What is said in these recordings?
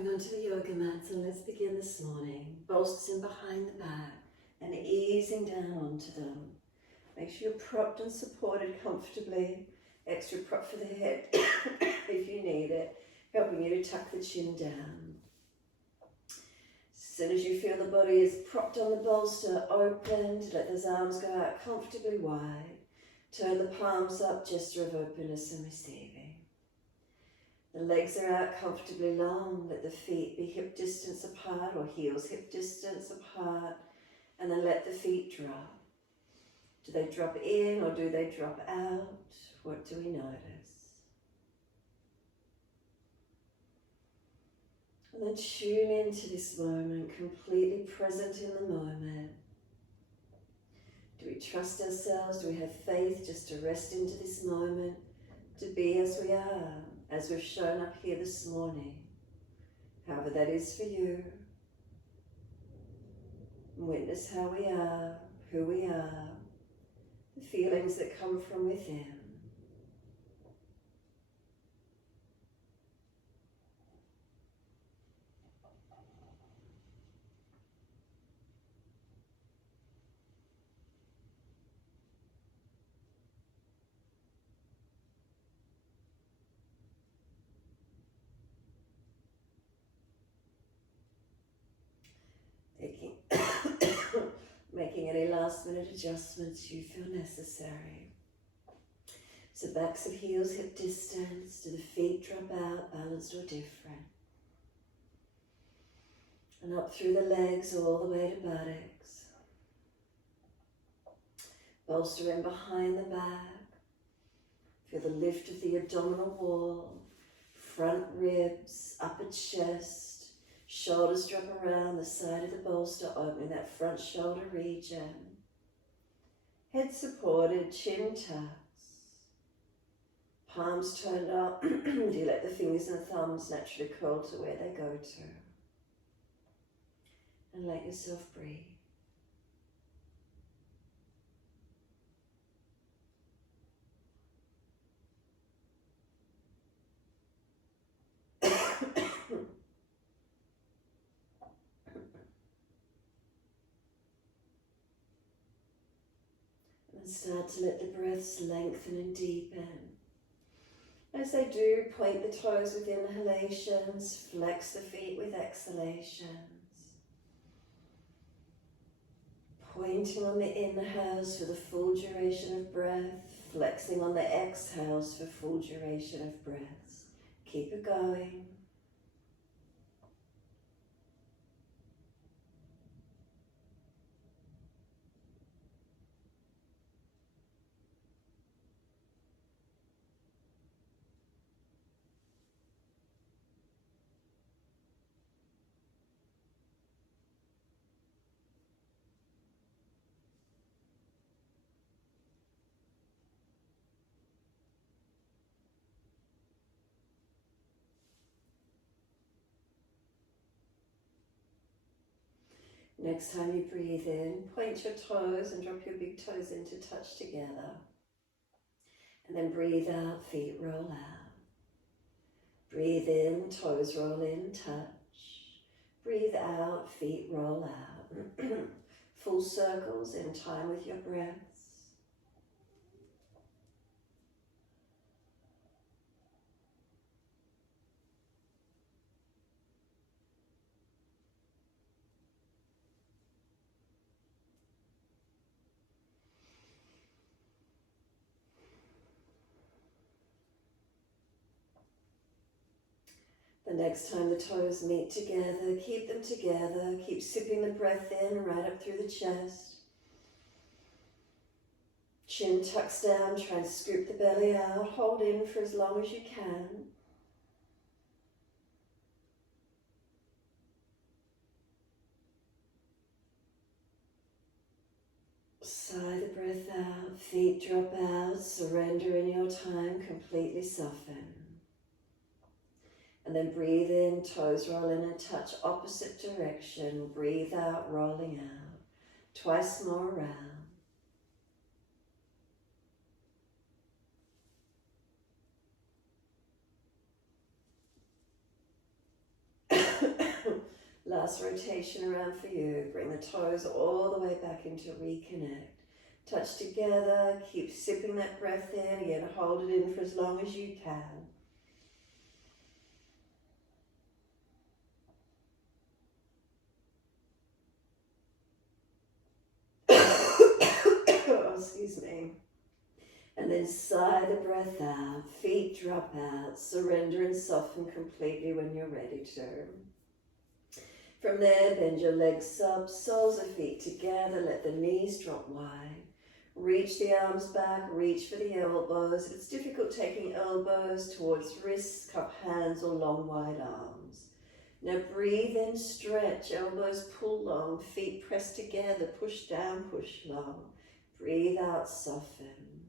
Coming onto the yoga mat, so let's begin this morning. Bolsters in behind the back and easing down onto them. Make sure you're propped and supported comfortably. Extra prop for the head if you need it. Helping you to tuck the chin down. As soon as you feel the body is propped on the bolster, open, let those arms go out comfortably wide. Turn the palms up, gesture of openness and receiving. The legs are out comfortably long. Let the feet be hip distance apart or heels hip distance apart. And then let the feet drop. Do they drop in or do they drop out? What do we notice? And then tune into this moment, completely present in the moment. Do we trust ourselves? Do we have faith just to rest into this moment, to be as we are, as we've shown up here this morning, however that is for you. Witness how we are, who we are, the feelings that come from within. Making any last minute adjustments you feel necessary. So backs of heels hip distance. Do the feet drop out, balanced or different? And up through the legs all the way to buttocks. Bolster in behind the back. Feel the lift of the abdominal wall, front ribs, upper chest. Shoulders drop around the side of the bolster, opening that front shoulder region. Head supported, chin tucks. Palms turned up. Do you let the fingers and thumbs naturally curl to where they go to? And let yourself breathe. And start to let the breaths lengthen and deepen. As they do, point the toes with inhalations, flex the feet with exhalations. Pointing on the inhales for the full duration of breath, flexing on the exhales for full duration of breaths. Keep it going. Next time you breathe in, point your toes and drop your big toes in to touch together. And then breathe out, feet roll out. Breathe in, toes roll in, touch. Breathe out, feet roll out. Full circles in time with your breaths. The next time the toes meet together, keep them together. Keep sipping the breath in right up through the chest. Chin tucks down, try and scoop the belly out. Hold in for as long as you can. Sigh the breath out, feet drop out, surrender in your time, completely soften. And then breathe in, toes roll in and touch opposite direction. Breathe out, rolling out. Twice more around. Last rotation around for you. Bring the toes all the way back into reconnect. Touch together. Keep sipping that breath in. Again, hold it in for as long as you can. Oh, excuse me. And then sigh the breath out. Feet drop out. Surrender and soften completely when you're ready to. From there, bend your legs up, soles of feet together, let the knees drop wide. Reach the arms back, reach for the elbows. If it's difficult, taking elbows towards wrists, cup hands, or long wide arms. Now breathe in, stretch, elbows pull long, feet press together, push down, push long. Breathe out, soften.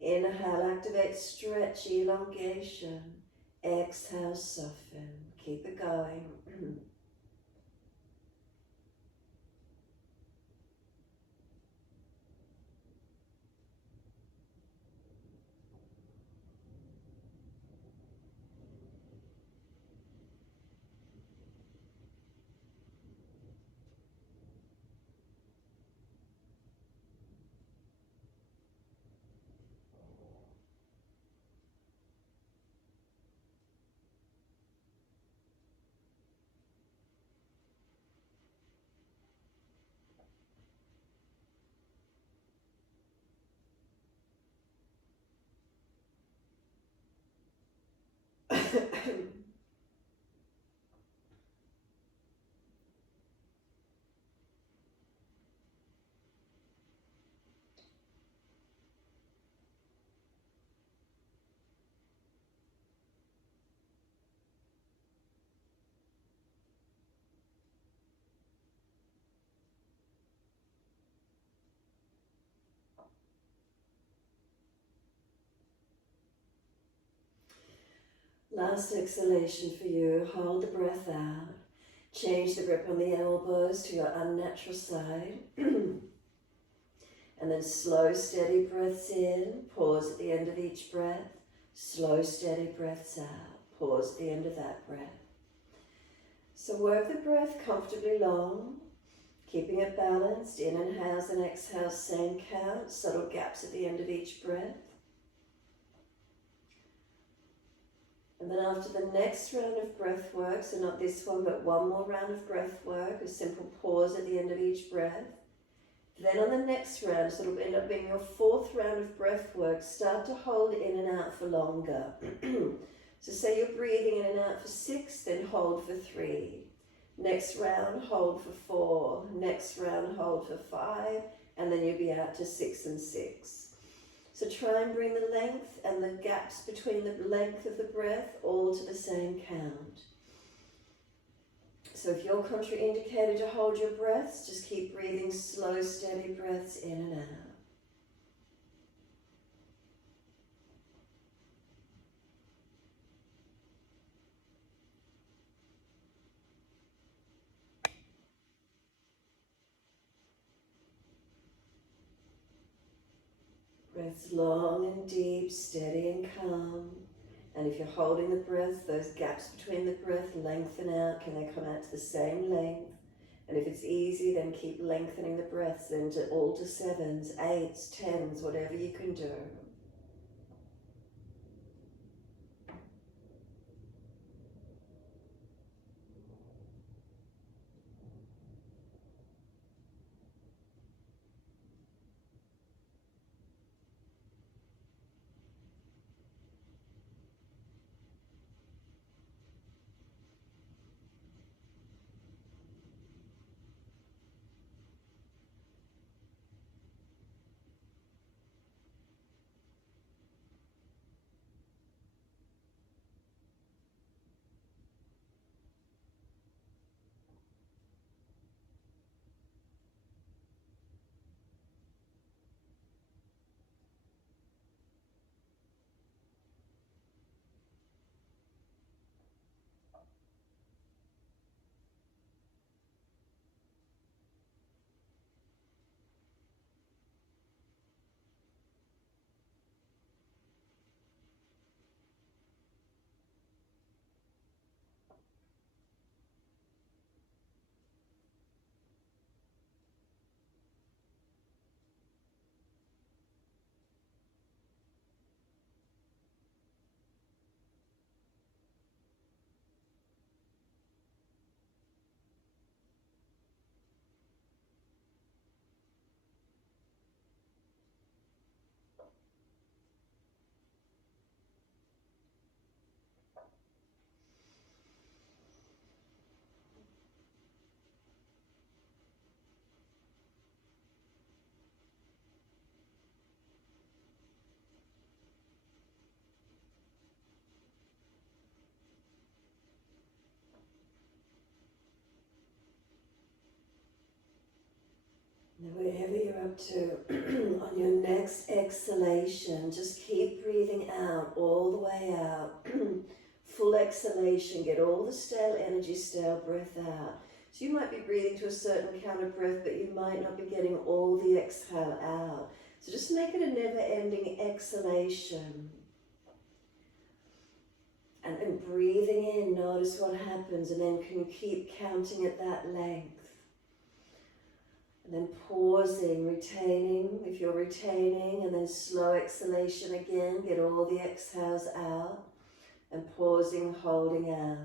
Inhale, activate, stretch, elongation. Exhale, soften. Keep it going. Last exhalation for you. Hold the breath out. Change the grip on the elbows to your unnatural side. And then slow, steady breaths in. Pause at the end of each breath. Slow, steady breaths out. Pause at the end of that breath. So work the breath comfortably long, keeping it balanced. In inhales and exhales, same count. Subtle gaps at the end of each breath. And then after the next round of breath work, so not this one, but one more round of breath work, a simple pause at the end of each breath. Then on the next round, so it'll end up being your fourth round of breath work, start to hold in and out for longer. So say you're breathing in and out for 6, then hold for 3. Next round, hold for 4. Next round, hold for 5. And then you'll be out to 6 and 6. So try and bring the length and the gaps between the length of the breath all to the same count. So if you're contraindicated to hold your breaths, just keep breathing slow, steady breaths in and out. Breaths long and deep, steady and calm. And if you're holding the breath, those gaps between the breath lengthen out. Can they come out to the same length? And if it's easy, then keep lengthening the breaths into all to 7s, 8s, 10s, whatever you can do. whatever you're up to, on your next exhalation, just keep breathing out, all the way out. Full exhalation, get all the stale energy, stale breath out. So you might be breathing to a certain count of breath, but you might not be getting all the exhale out. So just make it a never-ending exhalation. And then breathing in, notice what happens, and then can you keep counting at that length. And then pausing, retaining, if you're retaining, and then slow exhalation again, get all the exhales out, and pausing, holding out.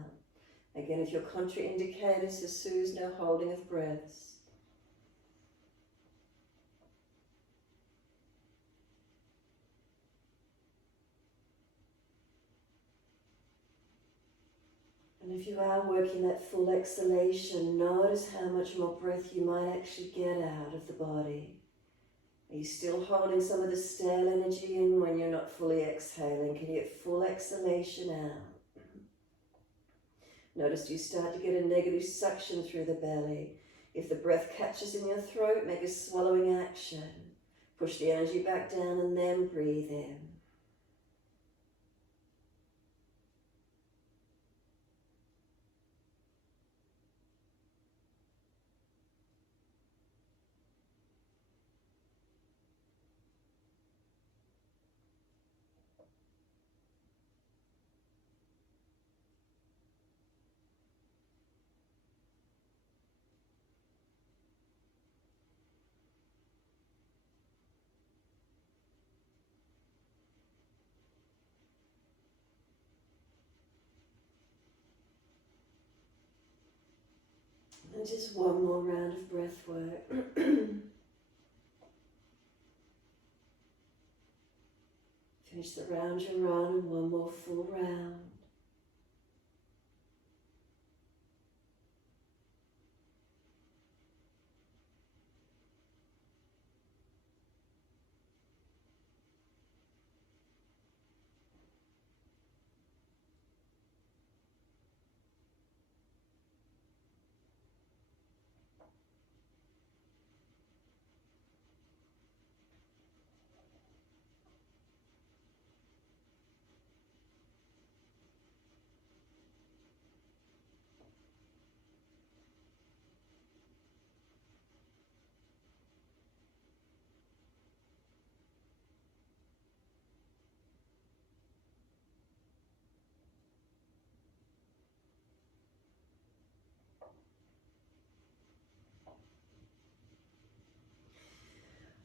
Again, if your contraindicators are Sue's, no holding of breaths. And if you are working that full exhalation, notice how much more breath you might actually get out of the body. Are you still holding some of the stale energy in when you're not fully exhaling? Can you get full exhalation out? Notice you start to get a negative suction through the belly. If the breath catches in your throat, make a swallowing action. Push the energy back down and then breathe in. And just one more round of breath work. Finish the round you're on and one more full round.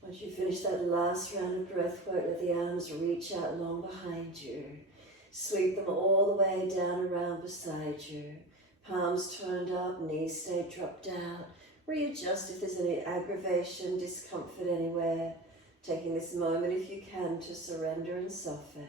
Once you finish that last round of breath work, let the arms reach out long behind you. Sweep them all the way down around beside you. Palms turned up, knees stay dropped out. Readjust if there's any aggravation, discomfort anywhere. Taking this moment, if you can, to surrender and soften.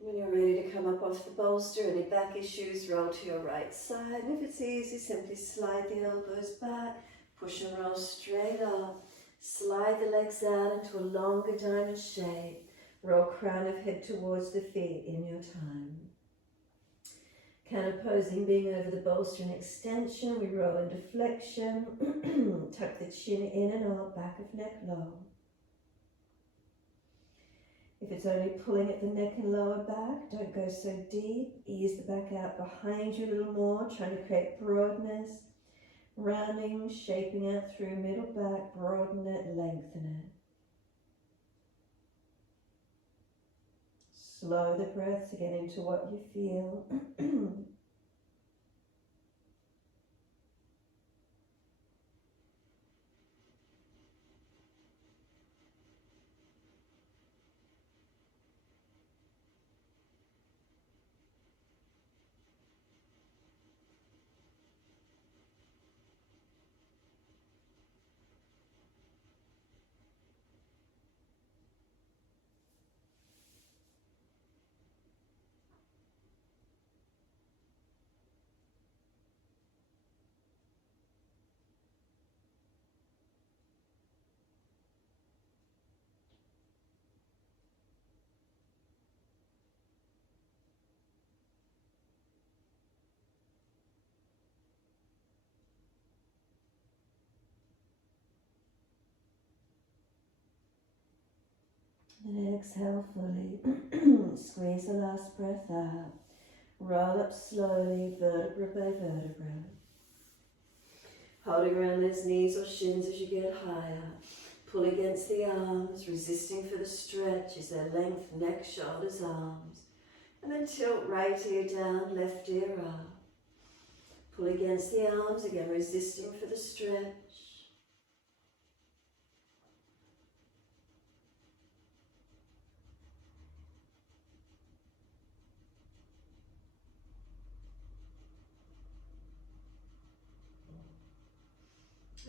When you're ready to come up off the bolster, any back issues, roll to your right side. And if it's easy, simply slide the elbows back, push and roll straight up. Slide the legs out into a longer diamond shape. Roll crown of head towards the feet in your time. Counterposing, being over the bolster and extension, we roll into flexion. Tuck the chin in and out, back of neck low. If it's only pulling at the neck and lower back, don't go so deep. Ease the back out behind you a little more, trying to create broadness. Rounding, shaping out through middle back, broaden it, lengthen it. Slow the breath to get into what you feel. And exhale fully. Squeeze the last breath out. Roll up slowly, vertebra by vertebra. Holding around those knees or shins as you get higher. Pull against the arms, resisting for the stretch as their length, neck, shoulders, arms. And then tilt right ear down, left ear up. Pull against the arms, again resisting for the stretch.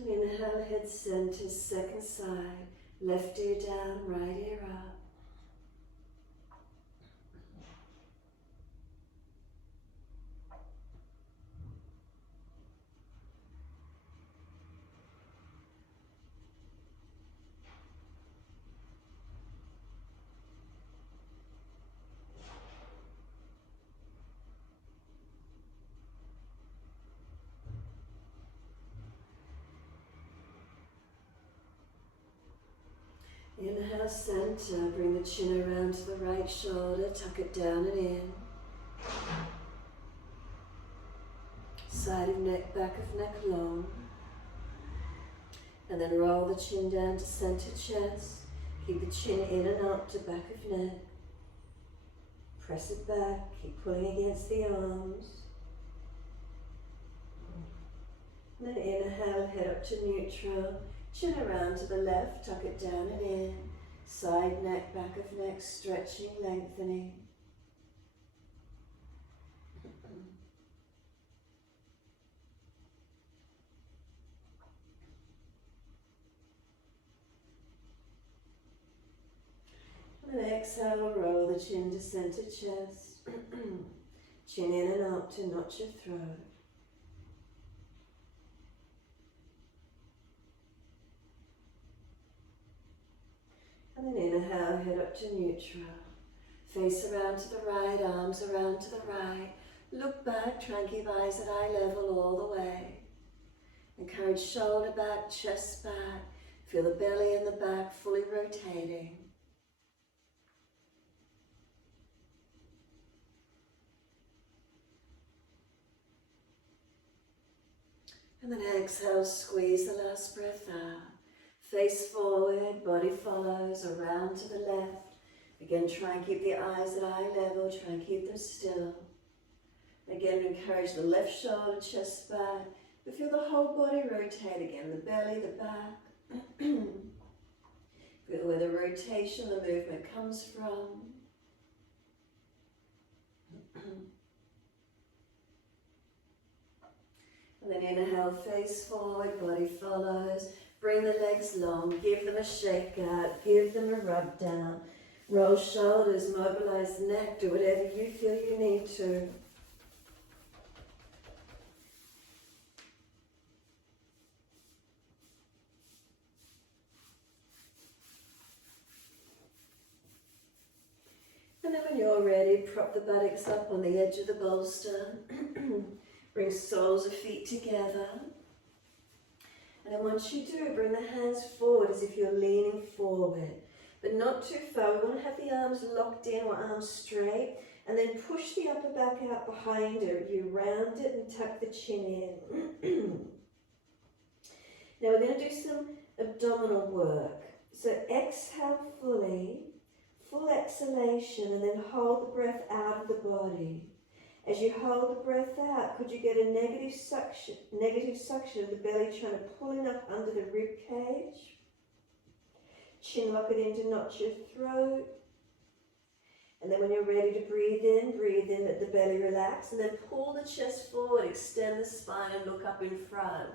And inhale, head center, second side. Left ear down, right ear up. Inhale, center, bring the chin around to the right shoulder, tuck it down and in. Side of neck, back of neck long. And then roll the chin down to center chest. Keep the chin in and up to back of neck. Press it back, keep pulling against the arms. And then inhale, head up to neutral. Chin around to the left, tuck it down and in. Side neck, back of neck, stretching, lengthening. And then exhale, roll the chin to center chest. Chin in and up to notch your throat. And then inhale, head up to neutral. Face around to the right, arms around to the right. Look back, try and keep eyes at eye level all the way. Encourage shoulder back, chest back. Feel the belly and the back fully rotating. And then exhale, squeeze the last breath out. Face forward, body follows, around to the left. Again, try and keep the eyes at eye level, try and keep them still. Again, encourage the left shoulder, chest back. But feel the whole body rotate again, the belly, the back. Feel where the rotation, the movement comes from. And then inhale, face forward, body follows. Bring the legs long, give them a shake out, give them a rub down. Roll shoulders, mobilize the neck, do whatever you feel you need to. And then when you're ready, prop the buttocks up on the edge of the bolster. Bring soles of feet together. And then once you do, bring the hands forward as if you're leaning forward, but not too far. We want to have the arms locked in or arms straight, and then push the upper back out behind her. You round it and tuck the chin in. Now we're going to do some abdominal work. So exhale fully, full exhalation, and then hold the breath out of the body. As you hold the breath out, could you get a negative suction of the belly trying to pull in up under the rib cage? Chin lock it in to notch your throat. And then when you're ready to breathe in, let the belly relax, and then pull the chest forward, extend the spine and look up in front.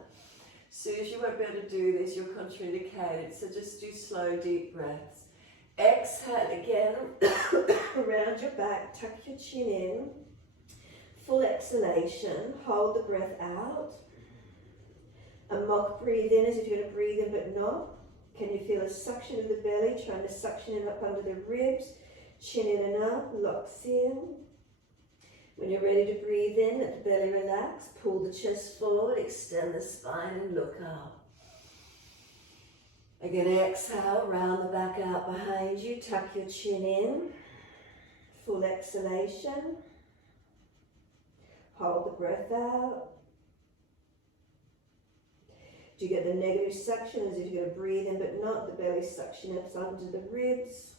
As soon as you won't be able to do this, you're contraindicated, so just do slow, deep breaths. Exhale again, around your back, tuck your chin in. Full exhalation, hold the breath out. A mock breathe in as if you're going to breathe in but not. Can you feel a suction of the belly, trying to suction in up under the ribs, chin in and up, locks in. When you're ready to breathe in, let the belly relax, pull the chest forward, extend the spine and look up. Again, exhale, round the back out behind you, tuck your chin in, full exhalation. Hold the breath out. Do you get the negative suction as if you're going to breathe in but not? The belly suction up under the ribs.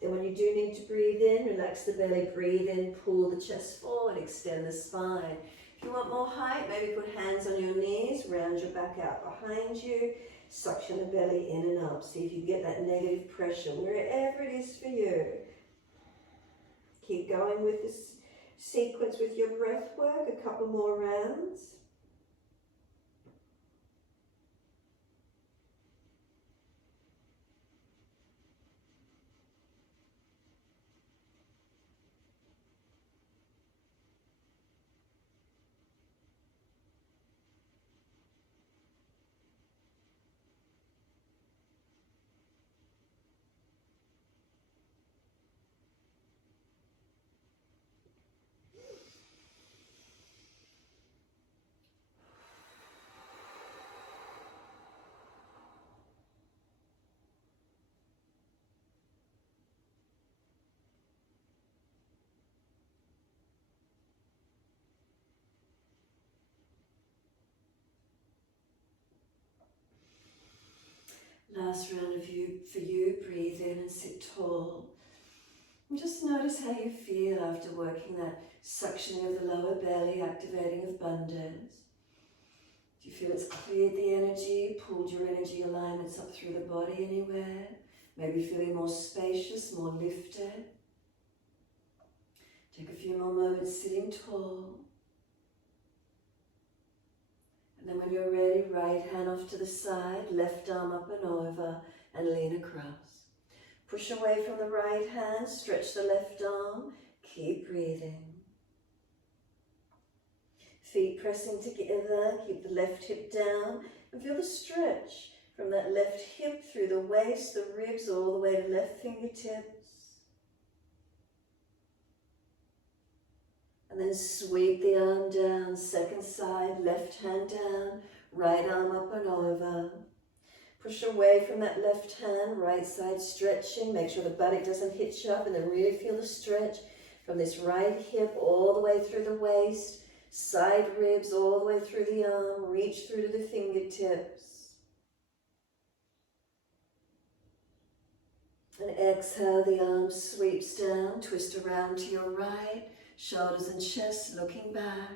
Then when you do need to breathe in, relax the belly, breathe in, pull the chest forward, extend the spine. If you want more height, maybe put hands on your knees, round your back out behind you, suction the belly in and up. See if you get that negative pressure wherever it is for you. Keep going with this sequence with your breath work, a couple more rounds. Last round of you for you, breathe in and sit tall. And just notice how you feel after working that suctioning of the lower belly, activating of bandhas. Do you feel it's cleared the energy, pulled your energy alignments up through the body anywhere? Maybe feeling more spacious, more lifted. Take a few more moments sitting tall. And then when you're ready, right hand off to the side, left arm up and over, and lean across. Push away from the right hand, stretch the left arm, keep breathing. Feet pressing together, keep the left hip down, and feel the stretch from that left hip through the waist, the ribs, all the way to left fingertips. And then sweep the arm down, second side, left hand down, right arm up and over. Push away from that left hand, right side stretching. Make sure the buttock doesn't hitch up, and then really feel the stretch from this right hip all the way through the waist, side ribs all the way through the arm, reach through to the fingertips. And exhale, the arm sweeps down, twist around to your right. Shoulders and chest looking back.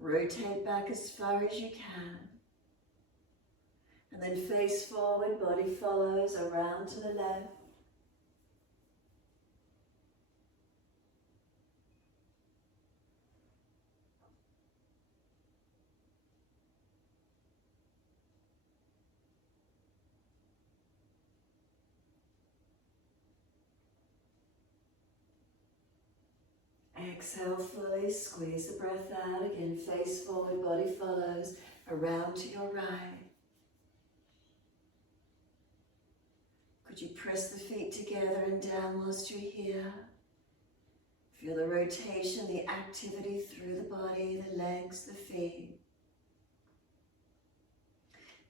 Rotate back as far as you can. And then face forward, body follows, around to the left. Exhale fully, squeeze the breath out. Again, face forward, body follows, around to your right. Could you press the feet together and down whilst you're here? Feel the rotation, the activity through the body, the legs, the feet.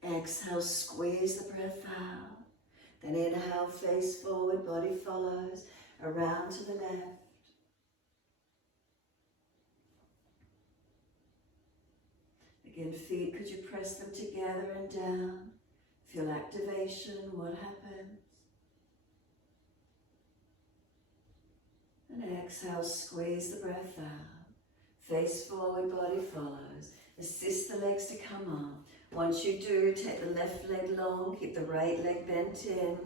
Exhale, squeeze the breath out. Then inhale, face forward, body follows, around to the left. Again, feet, could you press them together and down? Feel activation, what happens? And exhale, squeeze the breath out. Face forward, body follows. Assist the legs to come up. Once you do, take the left leg long, keep the right leg bent in.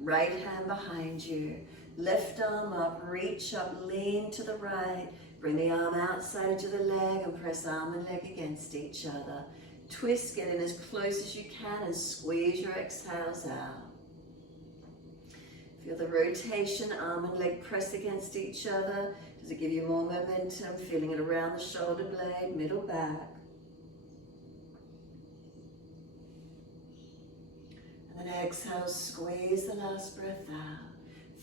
Right hand behind you. Left arm up, reach up, lean to the right. Bring the arm outside into the leg and press arm and leg against each other. Twist, get in as close as you can and squeeze your exhales out. Feel the rotation, arm and leg press against each other. Does it give you more momentum? Feeling it around the shoulder blade, middle back. And then exhale, squeeze the last breath out.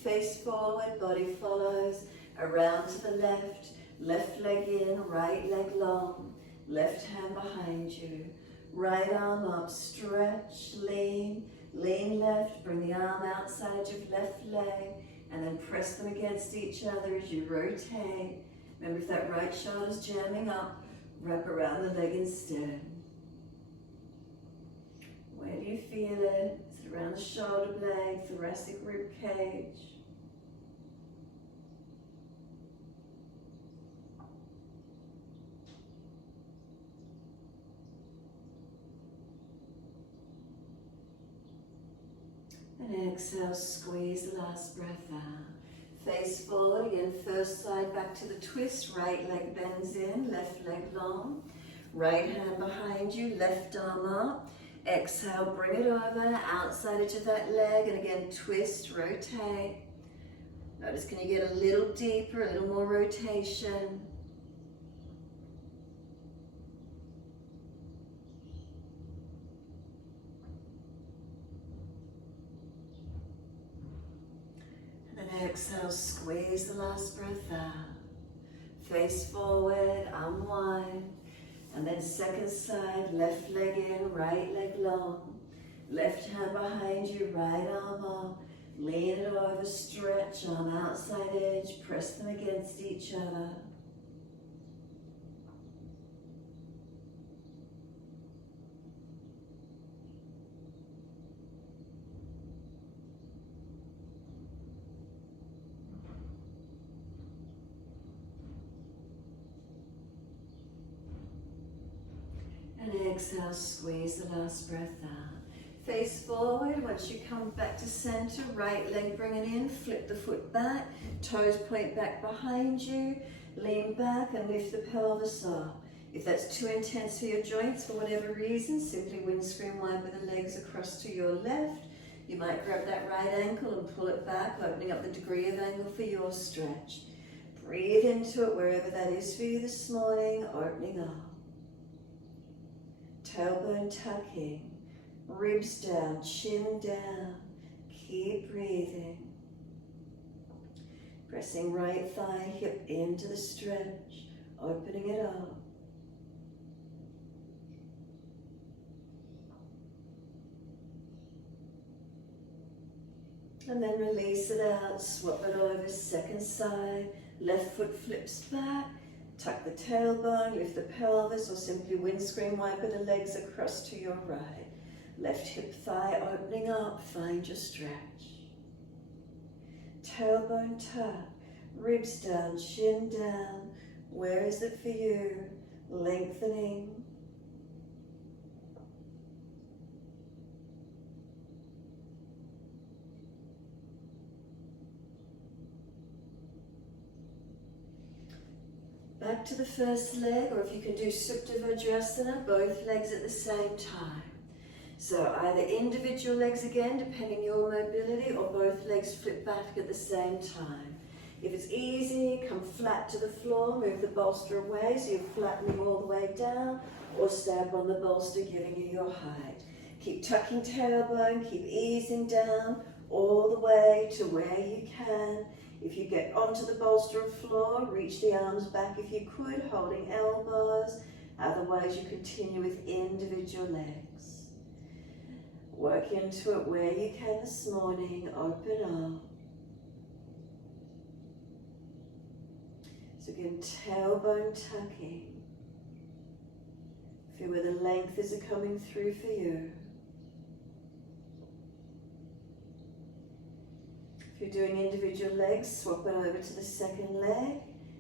Face forward, body follows, around to the left. Left leg in, right leg long, left hand behind you. Right arm up, stretch, lean, Lean left, bring the arm outside edge of left leg, and then press them against each other as you rotate. Remember, if that right shoulder's jamming up, wrap around the leg instead. Where do you feel it? Is it around the shoulder blade, thoracic rib cage? And exhale, squeeze the last breath out. Face forward again, first side back to the twist, right leg bends in, left leg long. Right hand behind you, left arm up. Exhale, bring it over, outside edge of that leg, and again, twist, rotate. Notice, can you get a little deeper, a little more rotation? Exhale, squeeze the last breath out. Face forward, unwind. And then second side, left leg in, right leg long. Left hand behind you, right arm up. Lean it over, stretch, arm outside edge, press them against each other. And exhale, squeeze the last breath out. Face forward. Once you come back to center, right leg bring it in, flip the foot back, toes point back behind you, lean back and lift the pelvis up. If that's too intense for your joints for whatever reason, simply windscreen wiper the legs across to your left. You might grab that right ankle and pull it back, opening up the degree of angle for your stretch. Breathe into it wherever that is for you this morning, opening up. Tailbone tucking, ribs down, chin down. Keep breathing. Pressing right thigh, hip into the stretch, opening it up. And then release it out, swap it over, second side, left foot flips back. Tuck the tailbone, lift the pelvis, or simply windscreen wiper the legs across to your right. Left hip thigh opening up, find your stretch. Tailbone tuck, ribs down, chin down. Where is it for you? Lengthening. Back to the first leg, or if you can do Supta Vajrasana, both legs at the same time. So either individual legs again, depending your mobility, or both legs flip back at the same time. If it's easy, come flat to the floor, move the bolster away so you're flattening all the way down, or stand on the bolster giving you your height. Keep tucking tailbone, keep easing down all the way to where you can. If you get onto the bolster and floor, reach the arms back if you could, holding elbows. Otherwise, you continue with individual legs. Work into it where you can this morning. Open up. So again, tailbone tucking. Feel where the length is coming through for you. If you're doing individual legs, swap it over to the second leg.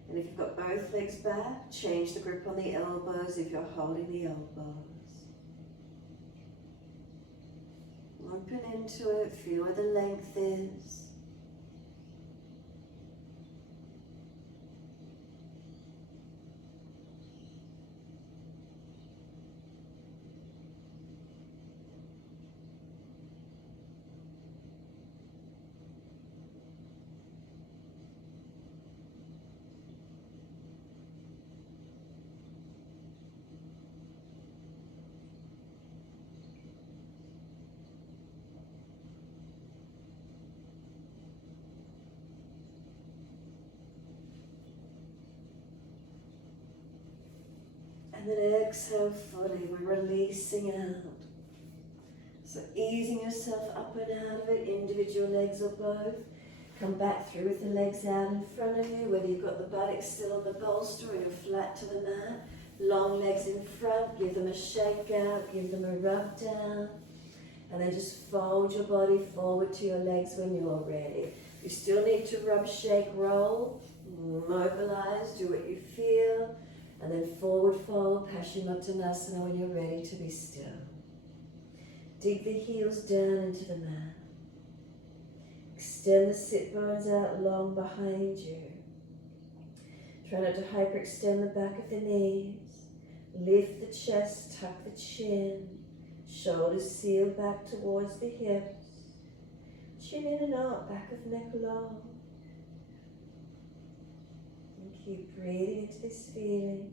And if you've got both legs back, change the grip on the elbows if you're holding the elbows. Open into it, feel where the length is. And then exhale fully, we're releasing out. So easing yourself up and out of it, individual legs or both. Come back through with the legs out in front of you, whether you've got the buttocks still on the bolster or you're flat to the mat. Long legs in front, give them a shake out, give them a rub down. And then just fold your body forward to your legs when you're ready. You still need to rub, shake, roll, mobilize, do what you feel. And then forward fold, Paschimottanasana when you're ready to be still. Dig the heels down into the mat. Extend the sit bones out long behind you. Try not to hyperextend the back of the knees. Lift the chest, tuck the chin. Shoulders seal back towards the hips. Chin in and out, back of neck long. And keep breathing into this feeling.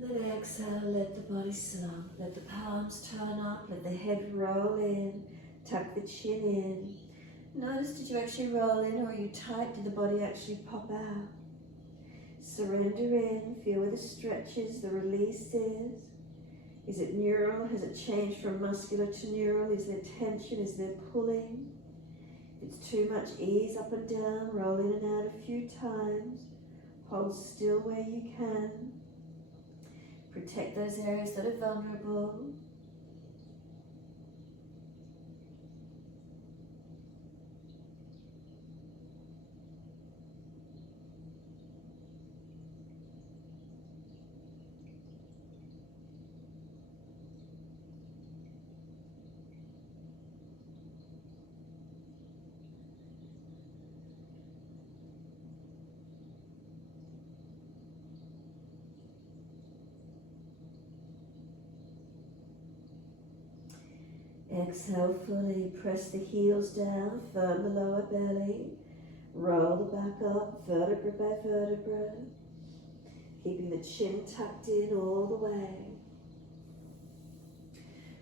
And then exhale, let the body slump, let the palms turn up, let the head roll in, tuck the chin in. Notice, did you actually roll in or are you tight? Did the body actually pop out? Surrender in, feel where the stretch is, the release is. Is it neural? Has it changed from muscular to neural? Is there tension? Is there pulling? If it's too much, ease up and down, roll in and out a few times. Hold still where you can. Protect those areas that are vulnerable. Exhale fully, press the heels down, firm the lower belly, roll the back up, vertebra by vertebra, keeping the chin tucked in all the way.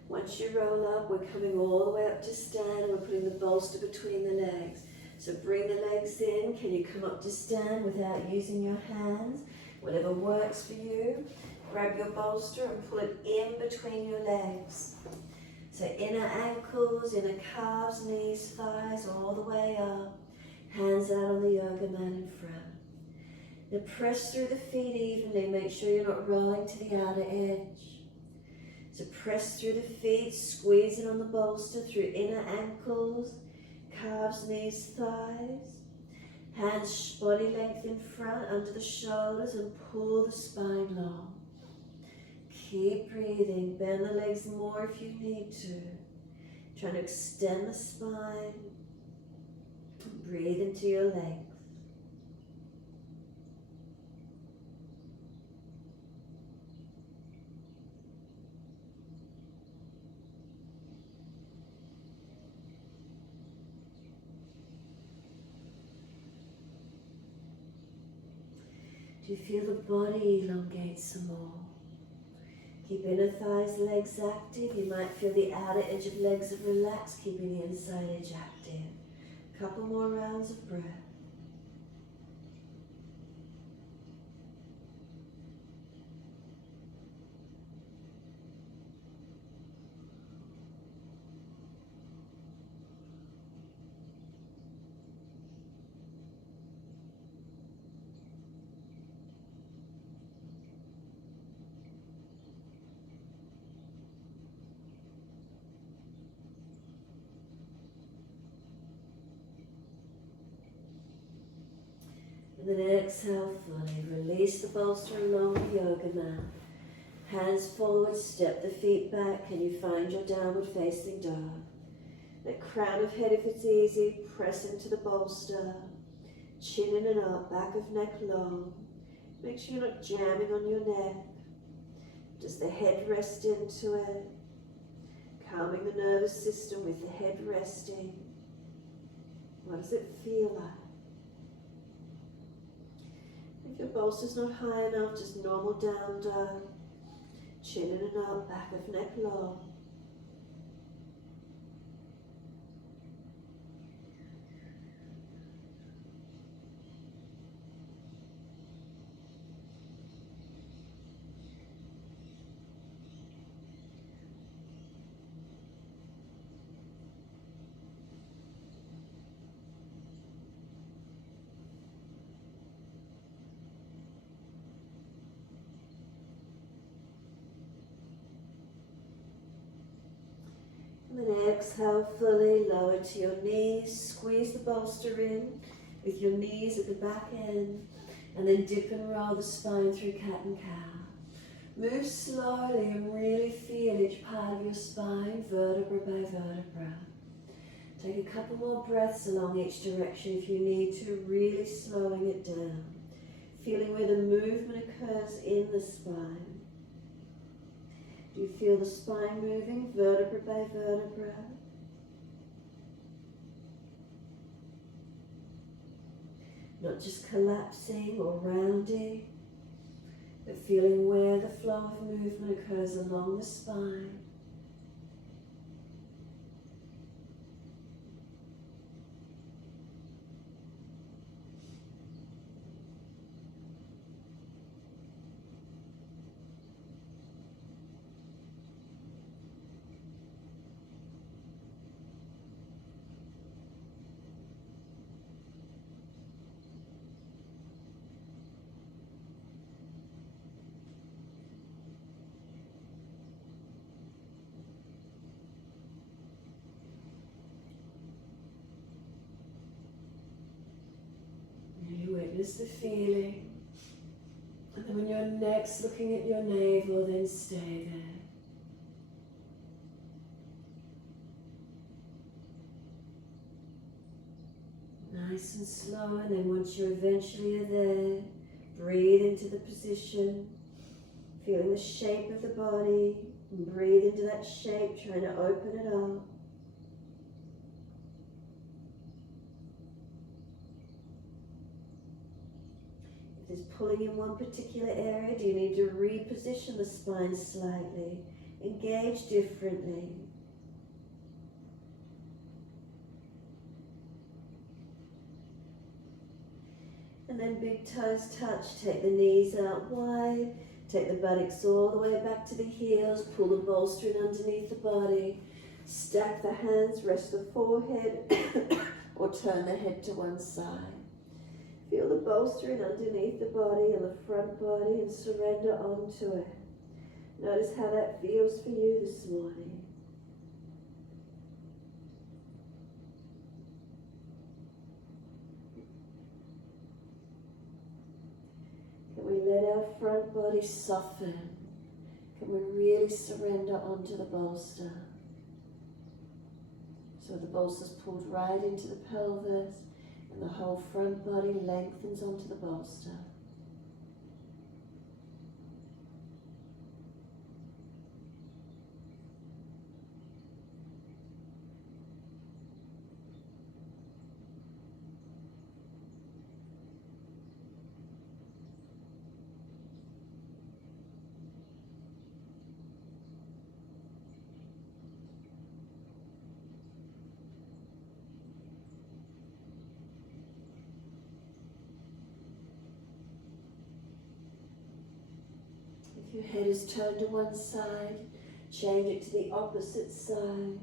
Once you roll up, we're coming all the way up to stand, and we're putting the bolster between the legs. So bring the legs in, can you come up to stand without using your hands? Whatever works for you. Grab your bolster and pull it in between your legs. So inner ankles, inner calves, knees, thighs, all the way up. Hands out on the yoga mat in front. Now press through the feet evenly. Make sure you're not rolling to the outer edge. So press through the feet, squeeze it on the bolster through inner ankles, calves, knees, thighs. Hands body length in front, under the shoulders, and pull the spine long. Keep breathing, bend the legs more if you need to. Trying to extend the spine. Breathe into your legs. Do you feel the body elongate some more? Keep inner thighs, legs active. You might feel the outer edge of legs have relaxed, keeping the inside edge active. A couple more rounds of breath. And then exhale fully. Release the bolster along the yoga mat. Hands forward, step the feet back, and you find your downward facing dog. The crown of head, if it's easy, press into the bolster. Chin in and up, back of neck long. Make sure you're not jamming on your neck. Does the head rest into it? Calming the nervous system with the head resting. What does it feel like? If your bolster's not high enough, just normal down dog. Chin in and up, back of neck long. And then exhale fully, lower to your knees, squeeze the bolster in with your knees at the back end, and then dip and roll the spine through cat and cow. Move slowly and really feel each part of your spine, vertebra by vertebra. Take a couple more breaths along each direction if you need to, really slowing it down. Feeling where the movement occurs in the spine. Do you feel the spine moving, vertebra by vertebra? Not just collapsing or rounding, but feeling where the flow of movement occurs along the spine. Witness the feeling, and then when you're next looking at your navel, then stay there. Nice and slow, and then once you eventually are there, breathe into the position, feeling the shape of the body, and breathe into that shape, trying to open it up. Is pulling in one particular area? Do you need to reposition the spine slightly? Engage differently. And then big toes touch. Take the knees out wide. Take the buttocks all the way back to the heels. Pull the bolster in underneath the body. Stack the hands, rest the forehead, or turn the head to one side. Feel the bolster in underneath the body and the front body and surrender onto it. Notice how that feels for you this morning. Can we let our front body soften? Can we really surrender onto the bolster? So the bolster's pulled right into the pelvis, and the whole front body lengthens onto the bolster. If your head is turned to one side, change it to the opposite side.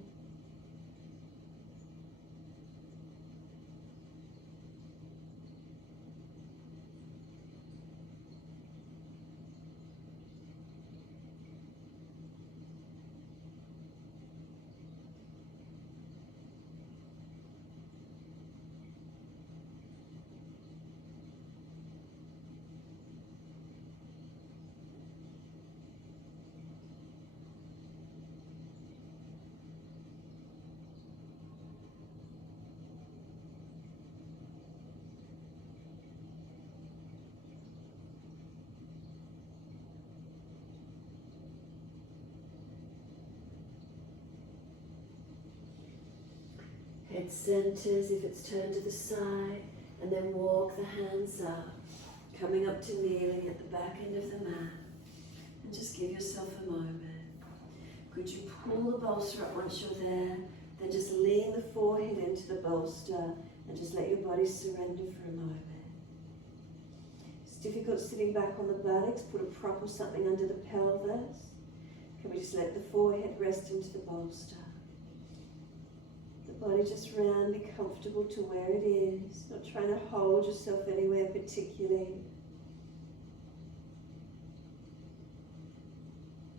Head centers if it's turned to the side, and then walk the hands up. Coming up to kneeling at the back end of the mat. And just give yourself a moment. Could you pull the bolster up once you're there? Then just lean the forehead into the bolster and just let your body surrender for a moment. It's difficult sitting back on the buttocks. Put a prop or something under the pelvis. Can we just let the forehead rest into the bolster? The body just roundly comfortable to where it is. Not trying to hold yourself anywhere particularly.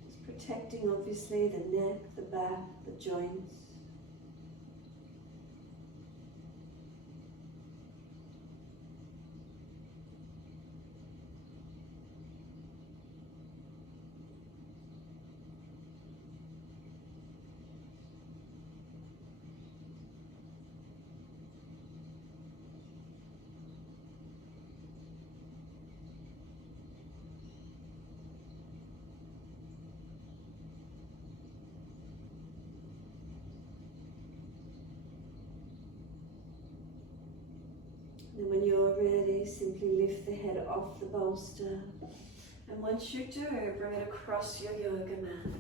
Just protecting obviously the neck, the back, the joints. And when you're ready, simply lift the head off the bolster. And once you do, bring it across your yoga mat.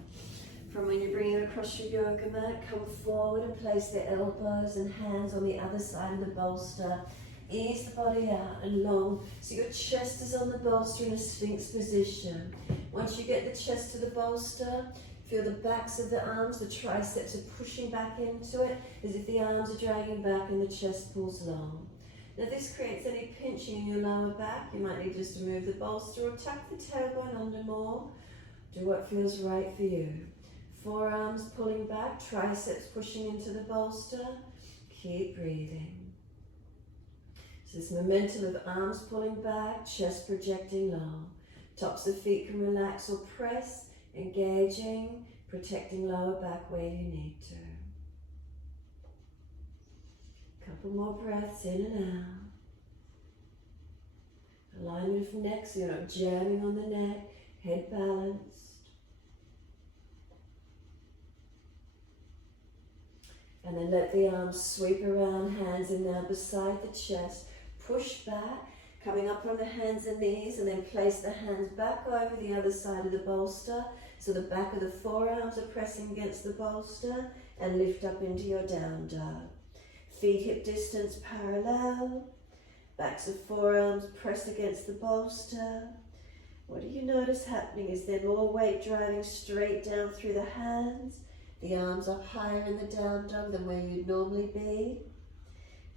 From when you bring it across your yoga mat, come forward and place the elbows and hands on the other side of the bolster. Ease the body out and long, so your chest is on the bolster in a sphinx position. Once you get the chest to the bolster, feel the backs of the arms, the triceps are pushing back into it, as if the arms are dragging back and the chest pulls long. Now if this creates any pinching in your lower back, you might need just to move the bolster or tuck the tailbone under more. Do what feels right for you. Forearms pulling back, triceps pushing into the bolster. Keep breathing. So this momentum of arms pulling back, chest projecting long. Tops of feet can relax or press, engaging, protecting lower back where you need to. Couple more breaths in and out. Alignment of neck so you're not jamming on the neck, head balanced. And then let the arms sweep around, hands in now beside the chest. Push back, coming up on the hands and knees, and then place the hands back over the other side of the bolster. So the back of the forearms are pressing against the bolster, and lift up into your down dog. Feet hip distance parallel. Backs of forearms press against the bolster. What do you notice happening? Is there more weight driving straight down through the hands? The arms are higher in the down dog than where you'd normally be.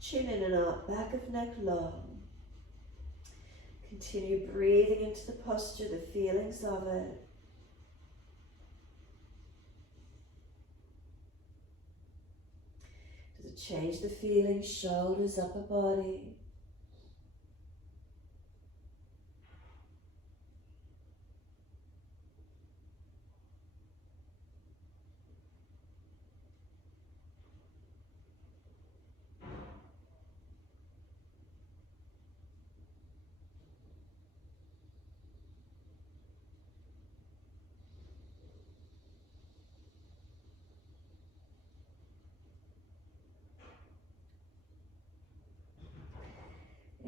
Chin in and up, back of neck long. Continue breathing into the posture, the feelings of it. Does it change the feeling? Shoulders, upper body.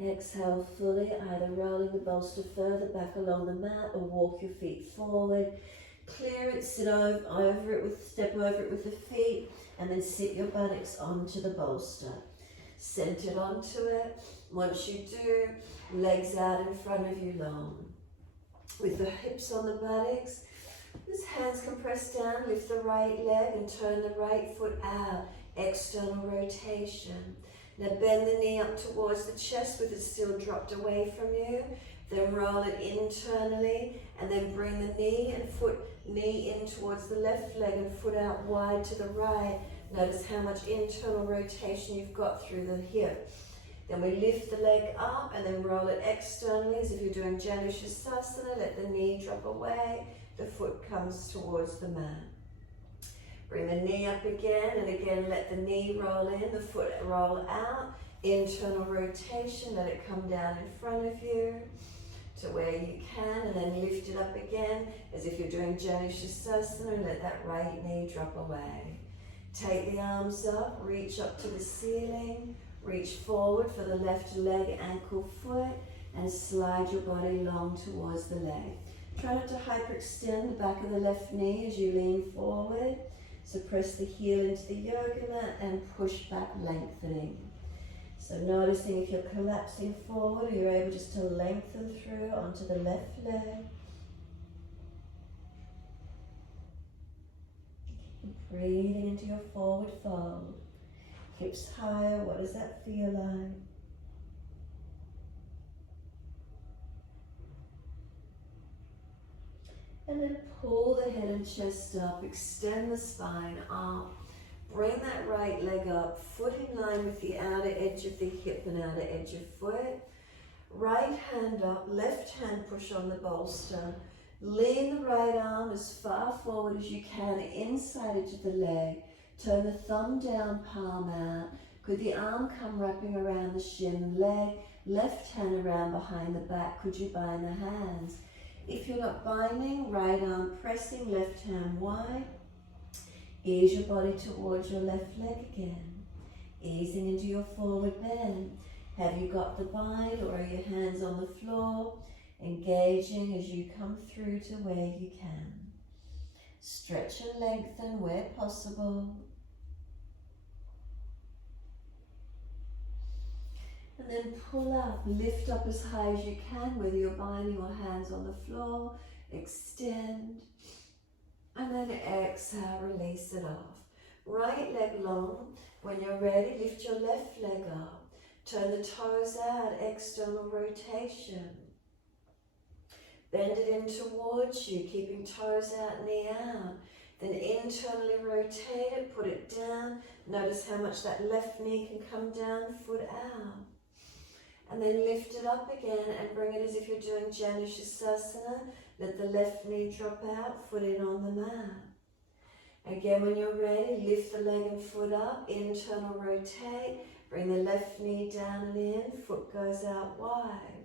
Exhale fully, either rolling the bolster further back along the mat or walk your feet forward. Clear it, step over it with the feet, and then sit your buttocks onto the bolster. Centered onto it. Once you do, legs out in front of you long. With the hips on the buttocks, as hands can press down, lift the right leg and turn the right foot out. External rotation. Now bend the knee up towards the chest with it still dropped away from you. Then roll it internally and then bring the knee in towards the left leg and foot out wide to the right. Notice how much internal rotation you've got through the hip. Then we lift the leg up and then roll it externally as if you're doing Janushirasana. Let the knee drop away. The foot comes towards the mat. Bring the knee up again and again let the knee roll in, the foot roll out, internal rotation, let it come down in front of you to where you can and then lift it up again as if you're doing Janushirasana and let that right knee drop away. Take the arms up, reach up to the ceiling, reach forward for the left leg, ankle, foot, and slide your body long towards the leg. Try not to hyperextend the back of the left knee as you lean forward. So press the heel into the yoga mat and push back, lengthening. So noticing if you're collapsing forward, you're able just to lengthen through onto the left leg. Breathing into your forward fold. Hips higher, what does that feel like? And then pull the head and chest up, extend the spine up. Bring that right leg up, foot in line with the outer edge of the hip and outer edge of foot. Right hand up, left hand push on the bolster. Lean the right arm as far forward as you can, inside edge of the leg. Turn the thumb down, palm out. Could the arm come wrapping around the shin leg? Left hand around behind the back. Could you bind the hands? If you're not binding, right arm pressing, left hand wide. Ease your body towards your left leg again. Easing into your forward bend. Have you got the bind, or are your hands on the floor? Engaging as you come through to where you can. Stretch and lengthen where possible. And then pull up, lift up as high as you can, whether you're binding or hands on the floor. Extend. And then exhale, release it off. Right leg long. When you're ready, lift your left leg up. Turn the toes out, external rotation. Bend it in towards you, keeping toes out, knee out. Then internally rotate it, put it down. Notice how much that left knee can come down, foot out. And then lift it up again and bring it as if you're doing Janushasana. Let the left knee drop out, foot in on the mat. Again, when you're ready, lift the leg and foot up, internal rotate. Bring the left knee down and in, foot goes out wide.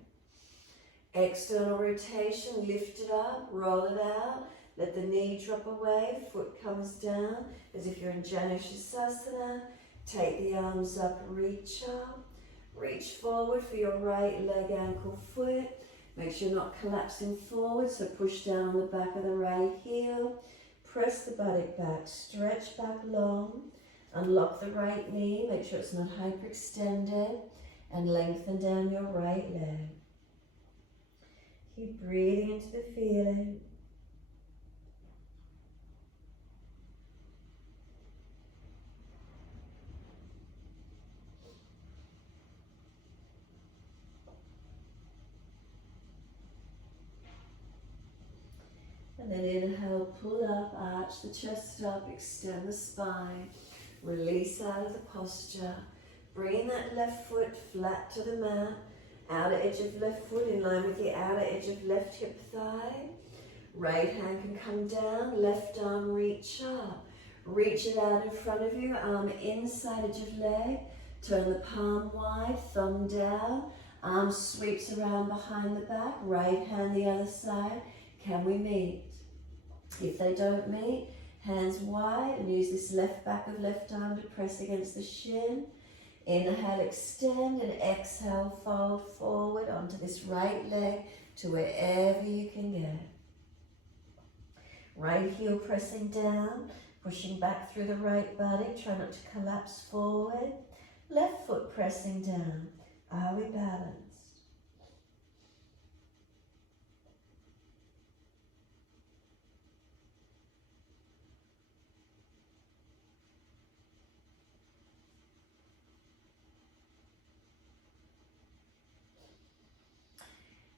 External rotation, lift it up, roll it out, let the knee drop away, foot comes down, as if you're in Janushasana. Take the arms up, reach up, reach forward for your right leg, ankle, foot. Make sure you're not collapsing forward, so push down on the back of the right heel. Press the buttock back, stretch back long, unlock the right knee, make sure it's not hyperextended, and lengthen down your right leg. Keep breathing into the feeling. And then inhale, pull up, arch the chest up, extend the spine, release out of the posture. Bring that left foot flat to the mat, outer edge of left foot in line with the outer edge of left hip thigh. Right hand can come down, left arm reach up. Reach it out in front of you, arm inside edge of leg. Turn the palm wide, thumb down. Arm sweeps around behind the back, right hand the other side. Can we meet? If they don't meet, hands wide and use this left back of left arm to press against the shin. Inhale, extend, and exhale, fold forward onto this right leg to wherever you can get. Right heel pressing down, pushing back through the right body, try not to collapse forward. Left foot pressing down. Are we balanced?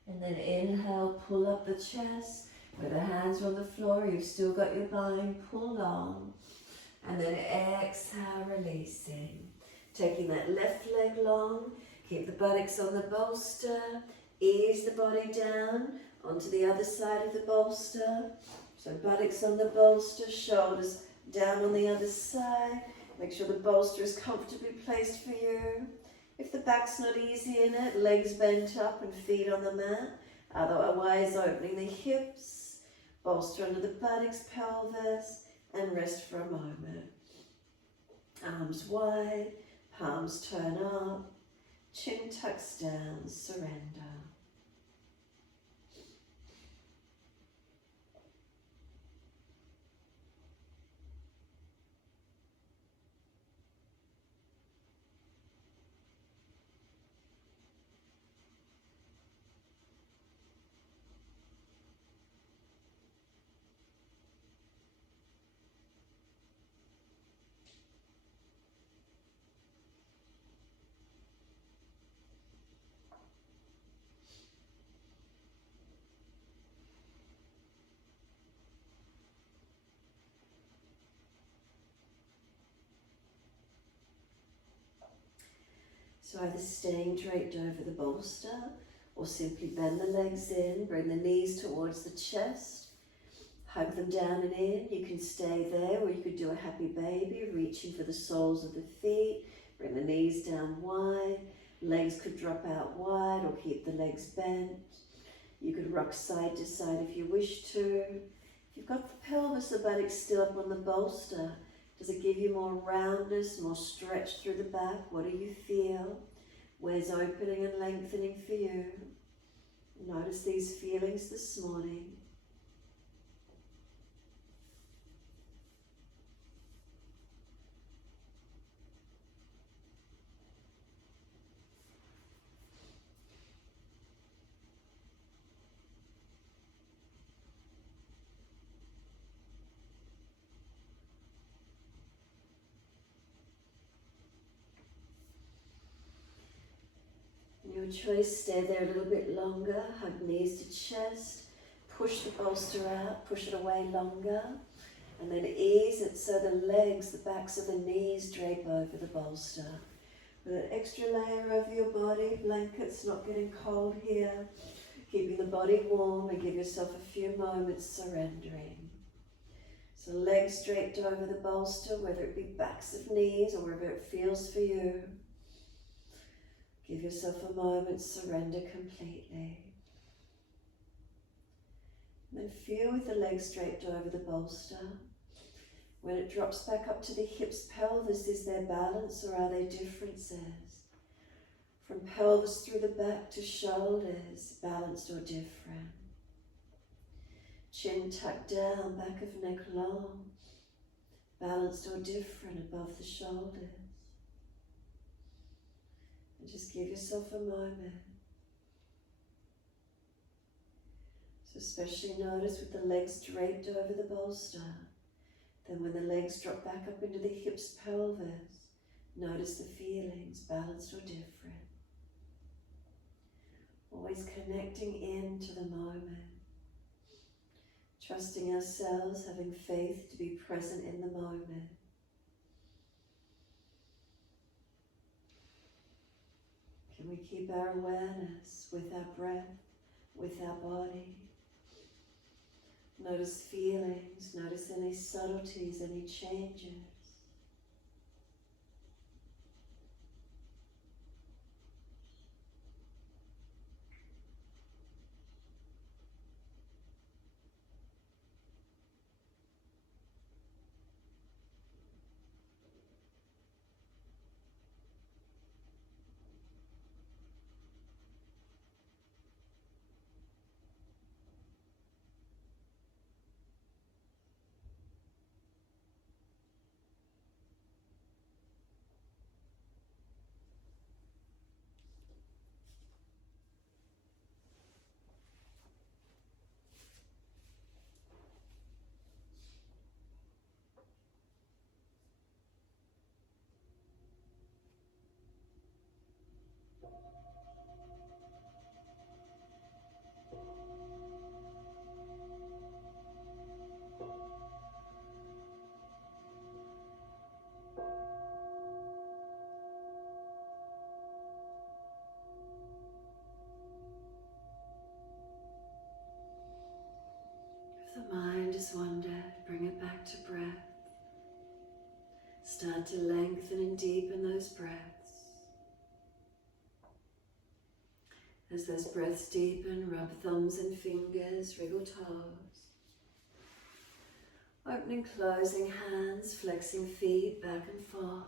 And then inhale, pull up the chest. Where the hands are on the floor, you've still got your bind, pull long. And then exhale, releasing. Taking that left leg long, keep the buttocks on the bolster, ease the body down onto the other side of the bolster. So buttocks on the bolster, shoulders down on the other side. Make sure the bolster is comfortably placed for you. If the back's not easy in it, legs bent up and feet on the mat. Otherwise, opening the hips, bolster under the buttocks, pelvis, and rest for a moment. Arms wide, palms turn up, chin tucks down, surrender. So either staying draped over the bolster or simply bend the legs in, bring the knees towards the chest, hug them down and in. You can stay there, or you could do a happy baby, reaching for the soles of the feet, bring the knees down wide, legs could drop out wide or keep the legs bent. You could rock side to side if you wish to. If you've got the pelvis, the buttocks still up on the bolster, does it give you more roundness, more stretch through the back? What do you feel? Where's opening and lengthening for you? Notice these feelings this morning. Your choice, stay there a little bit longer, hug knees to chest, push the bolster out, push it away longer, and then ease it so the legs, the backs of the knees drape over the bolster. With an extra layer over your body, blankets, not getting cold here, keeping the body warm, and give yourself a few moments surrendering. So legs draped over the bolster, whether it be backs of knees or wherever it feels for you. Give yourself a moment, surrender completely. And then feel with the legs draped over the bolster. When it drops back up to the hips, pelvis, is there balance or are there differences? From pelvis through the back to shoulders, balanced or different? Chin tucked down, back of neck long, balanced or different above the shoulders? And just give yourself a moment. So especially notice with the legs draped over the bolster, then when the legs drop back up into the hips, pelvis, notice the feelings, balanced or different. Always connecting into the moment. Trusting ourselves, having faith to be present in the moment. Can we keep our awareness with our breath, with our body? Notice feelings, notice any subtleties, any changes. If the mind has wandered, bring it back to breath. Start to lengthen and deepen those breaths. As those breaths deepen, rub thumbs and fingers, wriggle toes. Opening, closing hands, flexing feet back and forth.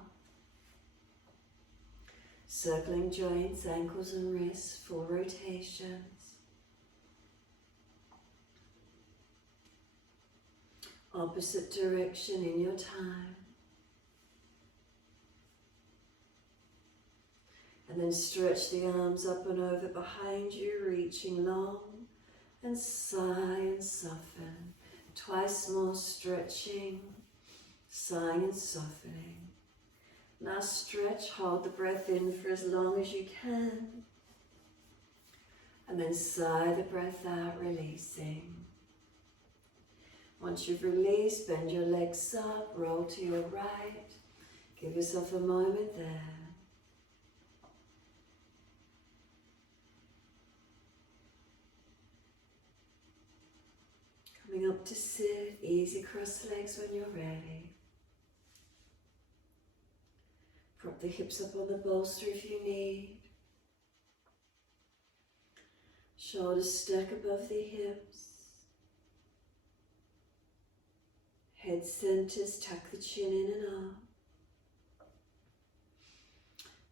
Circling joints, ankles and wrists, full rotations. Opposite direction in your time. And then stretch the arms up and over behind you, reaching long, and sigh and soften. Twice more stretching, sighing and softening. Last stretch, hold the breath in for as long as you can. And then sigh the breath out, releasing. Once you've released, bend your legs up, roll to your right. Give yourself a moment there. Coming up to sit, easy cross the legs when you're ready. Prop the hips up on the bolster if you need. Shoulders stack above the hips. Head centers, tuck the chin in and up.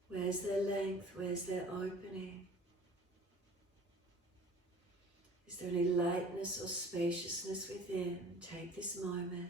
Where's their length? Where's their opening? Is there any lightness or spaciousness within? Take this moment.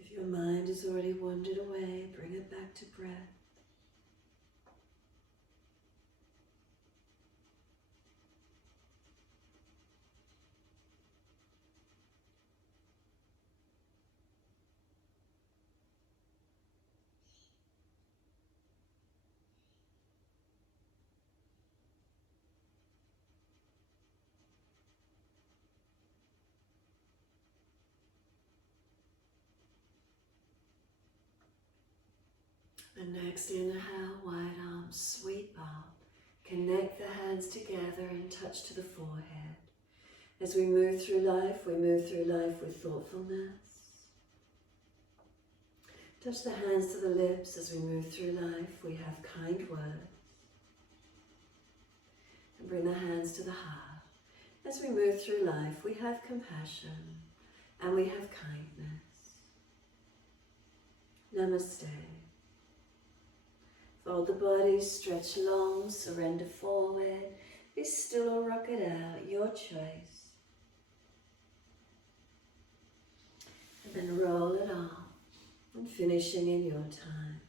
If your mind has already wandered away, bring it back to breath. And next, inhale, wide arms, sweep up. Connect the hands together and touch to the forehead. As we move through life with thoughtfulness. Touch the hands to the lips as we move through life. We have kind words. And bring the hands to the heart. As we move through life, we have compassion and we have kindness. Namaste. Fold the body, stretch long, surrender forward. Be still or rock it out, your choice. And then roll it off, and finishing in your time.